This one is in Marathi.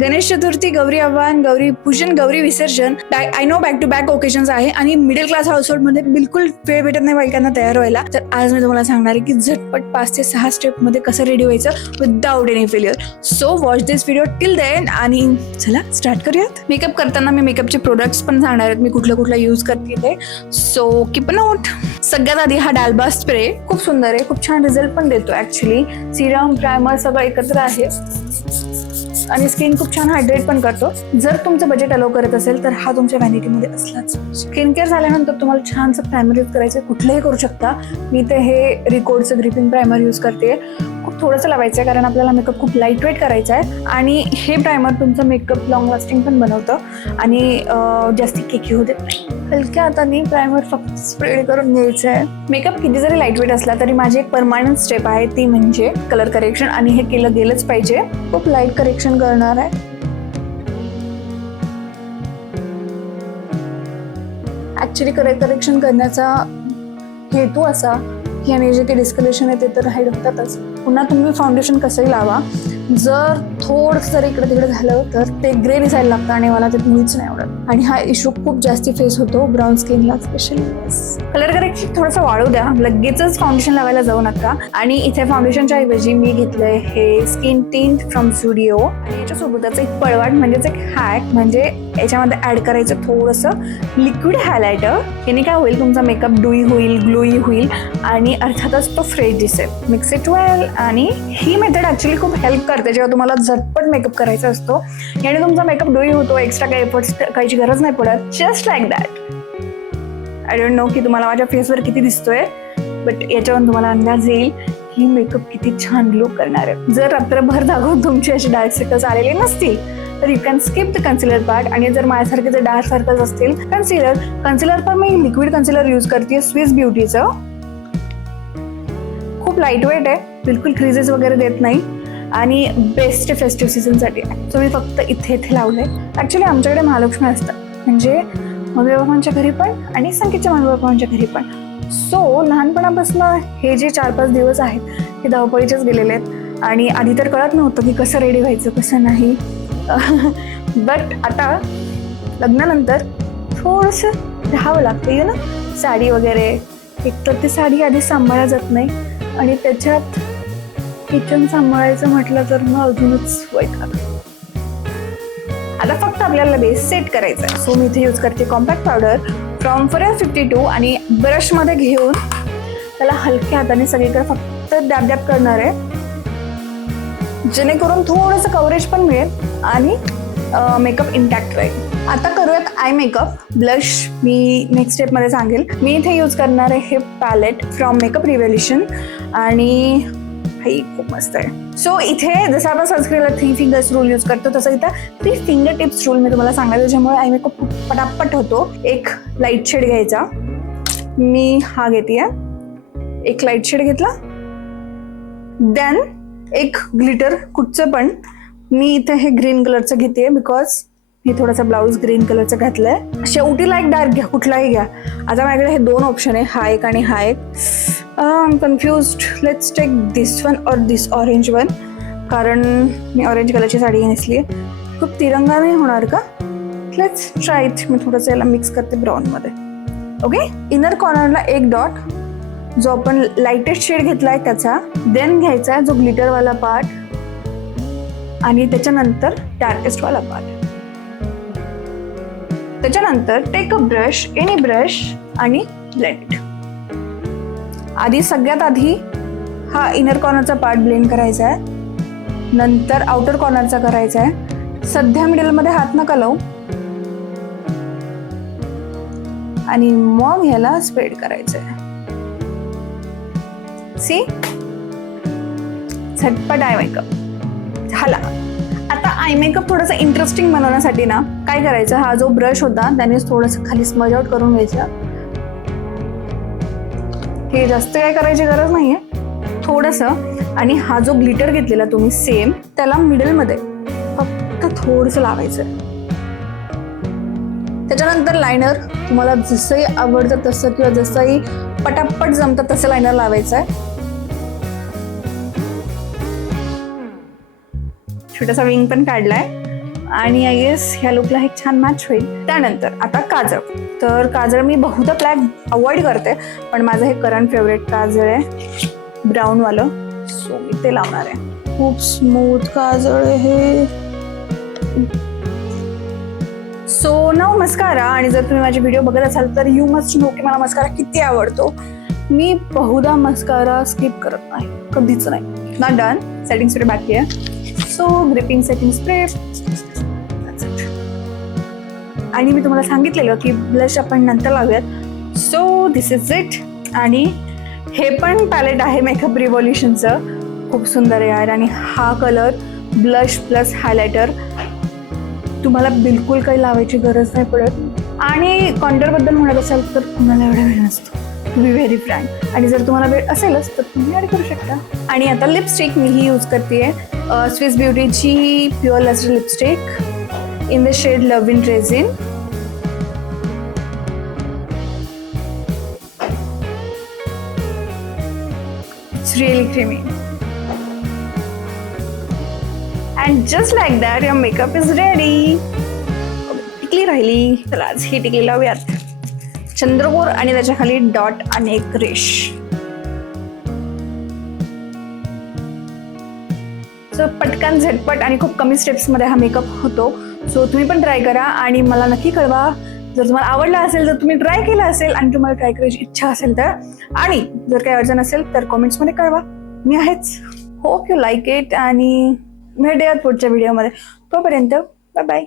गणेश चतुर्थी गौरी आव्हान Gauri Pujan Gauri Visarjan I know back to back occasions आहे आणि मिडल क्लास हाऊसहोल्डमध्ये बिलकुल वेळ भेटत नाही बायकांना तयार व्हायला. तर आज मी तुम्हाला सांगणार आहे की झटपट पाच ते सहा स्टेपमध्ये कसं रेडी व्हायचं without any failure so watch this video till then आणि चला स्टार्ट करूयात. मेकअप करताना मी मेकअपचे प्रोडक्ट्स पण सांगणार आहेत. मी कुठलं कुठलं यूज करते ते. सो कीप नोट सगळ्यात आधी हा डालबा स्प्रे खूप सुंदर आहे. खूप छान रिझल्ट पण देतो ऍक्च्युली सिरम प्रायमर सगळं एकत्र आहे. आणि स्किन खूप छान हायड्रेट पण करतो. जर तुमचं बजेट अलो करत असेल तर हा तुमच्या व्हॅनिटीमध्ये असलाच स्किन केअर झाल्यानंतर तुम्हाला छानसं प्रायमर यूज करायचं कुठलंही करू शकता. मी ते हे रिकॉर्डचं ग्रिपिंग प्रायमर यूज करते खूप थोडंसं लावायचं आहे कारण आपल्याला मेकअप खूप लाइट वेट करायचा आहे आणि हे प्रायमर तुमचं मेकअप लॉंग लास्टिंग पण बनवतं. आणि जास्ती केकी होते हलक्या हाताने प्रायमर फक्त स्प्रेड करून घ्यायचं आहे मेकअप किती जरी लाइट वेट असला तरी माझी एक परमानंट स्टेप आहे ती म्हणजे कलर करेक्शन आणि हे केलं गेलंच पाहिजे. खूप लाइट करेक्शन करणार आहे. ऍक्च्युली करे करेक्शन करण्याचा हेतू असा की याने जे काही डिस्कलेशन आहे ते तर हाईड होतातच पुन्हा तुम्ही फाउंडेशन कसंही लावा. जर थोडंसं जर इकडे तिकडे झालं तर ते ग्रे दिसायला लागतं आणि मला ते मुळीच नाही आवडत. आणि हा इश्यू खूप जास्ती फेस होतो ब्राऊन स्किनला स्पेशली कलर करेक्शन थोडंसं वाढू द्या. लगेचच फाउंडेशन लावायला जाऊ नका. आणि इथे फाउंडेशनच्या ऐवजी मी घेतलंय हे स्किन टिंट फ्रॉम स्टुडिओ आणि याच्यासोबतच एक पळवाट म्हणजेच एक हॅक म्हणजे याच्यामध्ये ऍड करायचं थोडंसं लिक्विड हायलायटर याने काय होईल तुमचा मेकअप डुई होईल ग्लोई होईल आणि अर्थातच तो फ्रेश दिसेल. मिक्स इट वेल आणि ही मेथड ॲक्च्युली खूप हेल्प करते. जेव्हा तुम्हाला झटपट मेकअप करायचा असतो याने तुमचा मेकअप डुई होतो एक्स्ट्रा काही एफर्ट्स करायची गरज नाही पडत. Just like that I don't know की तुम्हाला माझ्या फेसवर किती दिसतोय बट याच्यावरून तुम्हाला अंदाज येईल ही मेकअप किती छान लुक करणार आहे. जर रात्रभर दाखवून तुमची अशी डार्क सर्कल्स आलेले नसतील तर you can skip the concealer part आणि जर माझ्यासारखे जर डार्क सर्कल्स असतील कन्सिलर कन्सिलर पण मी लिक्विड कन्सिलर यूज करते स्विस ब्युटीचं खूप लाइट वेट आहे बिलकुल क्रिजेस वगैरे देत नाही. आणि बेस्ट फेस्टिव्ह सीझनसाठी सो मी फक्त इथे इथे लावलंय. ॲक्च्युली आमच्याकडे महालक्ष्मी असतात. म्हणजे मम्मी बाबांच्या घरी पण आणि संकेतच्या मम्मी बाबांच्या घरी पण. सो लहानपणापासून हे जे चार पाच दिवस आहेत हे धावपळीचेच गेलेले आहेत. आणि आधी तर कळत नव्हतं की कसं रेडी व्हायचं कसं नाही. बट आता लग्नानंतर थोडंसं राहावं लागतं. यू ना साडी वगैरे. एक तर ती साडी आधी सांभाळा जात नाही. आणि त्याच्यात किचन सांभाळायचं म्हटलं तर मग अजूनच वैताग आता फक्त आपल्याला बेस सेट करायचा आहे. सो मी इथे यूज करते compact powder from four fifty two आणि ब्रशमध्ये घेऊन त्याला हलक्या हाताने सगळीकडे फक्त दॅब दॅब करणार आहे. जेणेकरून थोडंसं कव्हरेज पण मिळेल आणि मेकअप इंटॅक्ट राहील. आता करूयात आय मेकअप ब्लश मी नेक्स्ट स्टेपमध्ये सांगेल. मी इथे यूज करणार आहे हे पॅलेट फ्रॉम मेकअप रिव्हॅल्युशन आणि ही खूप मस्त आहे. सो इथे जसं आपण सनस्क्रीनला थ्री फिंगर्स रूल यूज करतो तसं इथं थ्री फिंगर टिप्स रूल मी तुम्हाला सांगायचं त्याच्यामुळे आय मेकअप खूप पटापट होतो. एक लाइट शेड घ्यायचा. मी हा घेते एक लाइट शेड घेतला. देन एक ग्लिटर कुठचं पण. मी इथे हे ग्रीन कलरचं घेते बिकॉज मी थोडासा ब्लाऊज ग्रीन कलरचं घातलंय. शेवटीला एक डार्क घ्या कुठलाही घ्या. आता माझ्याकडे हे दोन ऑप्शन आहे हा एक आणि हा एक. Confuse let's take this one और दिस ऑरेंज वन कारण मी ऑरेंज कलरची साडी नेसली आहे. खूप तिरंगा नाही होणार का? लेट्स ट्राय इट मी थोडंसं याला मिक्स करते ब्राऊनमध्ये ओके इनर कॉर्नरला एक डॉट जो आपण लाईटेस्ट शेड घेतलाय त्याचा देन घ्यायचा आहे जो ग्लिटरवाला पार्ट आणि त्याच्यानंतर डार्केस्टवाला पार्ट त्याच्यानंतर take a brush any brush आणि लेट आधी सगळ्यात आधी हा इनर कॉर्नरचा पार्ट ब्लेंड करायचा आहे. नंतर आउटर कॉर्नरचा करायचा आहे. सध्या मिडलमध्ये हात नका लावू. आणि मग ह्याला स्प्रेड करायचं आहे सी झटपट आय मेकअप झाला. आता आय मेकअप थोडंसं इंटरेस्टिंग बनवण्यासाठी ना काय करायचं? हा जो ब्रश होता त्याने थोडंसं खाली स्मज आउट करून घ्यायचं. हे जास्त काय करायची गरज नाहीये. थोडंसं. आणि हा जो ग्लिटर घेतलेला तुम्ही सेम त्याला मिडलमध्ये फक्त थोडंसं लावायचं. त्याच्यानंतर लायनर तुम्हाला जसंही आवडतं तसं किंवा जसंही पटापट जमतं तसं लायनर लावायचं आहे छोटासा विंग पण काढलाय. आणि आय गेस ह्या लुकला हे छान मॅच होईल. त्यानंतर आता काजळ. तर काजळ मी बहुधा ब्लॅक अवॉइड करते पण माझं हे करंट फेवरेट काजळ आहे. ब्राऊनवालं सो मी ते लावणार आहे. खूप स्मूथ काजळ आहे हे. सो नाव मस्कारा. आणि जर तुम्ही माझे व्हिडिओ बघत असाल तर यू मस्ट नो की मला मस्कारा किती आवडतो. मी बहुधा मस्कारा स्किप करत नाही. कधीच नाही. ना डन सेटिंग स्प्रे बाकी आहे. सो ग्रिपिंग सेटिंग स्प्रे आणि मी तुम्हाला सांगितलेलं की ब्लश आपण नंतर लावूयात. सो दिस इज इट आणि हे पण पॅलेट आहे मेकअप रिव्हॉल्युशनचं खूप सुंदर आहे यार. आणि हा कलर ब्लश प्लस हायलायटर तुम्हाला बिलकुल काही लावायची गरज नाही पडत. आणि कॉन्टरबद्दल म्हणत असाल तर तुम्हाला एवढा वेळ नसतो. टू बी व्हेरी फ्रँक आणि जर तुम्हाला वेळ असेलच तर तुम्ही ॲड करू शकता. आणि आता लिपस्टिक मीही यूज करते Swiss ब्युटीची pure lustre lipstick in the shade love in resin It's creamy and just like that that, makeup is ready टिकली राहिली. चला आज ही टिकली लावूयात. चंद्रकोर आणि त्याच्याखाली डॉट आणि एक रेश सो पटकन झटपट आणि खूप कमी स्टेप्समध्ये हा मेकअप होतो. सो तुम्ही पण ट्राय करा आणि मला नक्की कळवा. जर तुम्हाला आवडला असेल जर तुम्ही ट्राय केला असेल आणि तुम्हाला ट्राय करायची इच्छा असेल तर. आणि जर काही अडचण असेल तर कॉमेंट्समध्ये कळवा. मी आहेच. होप यू लाईक इट आणि भेटूयात पुढच्या व्हिडिओमध्ये तोपर्यंत बाय बाय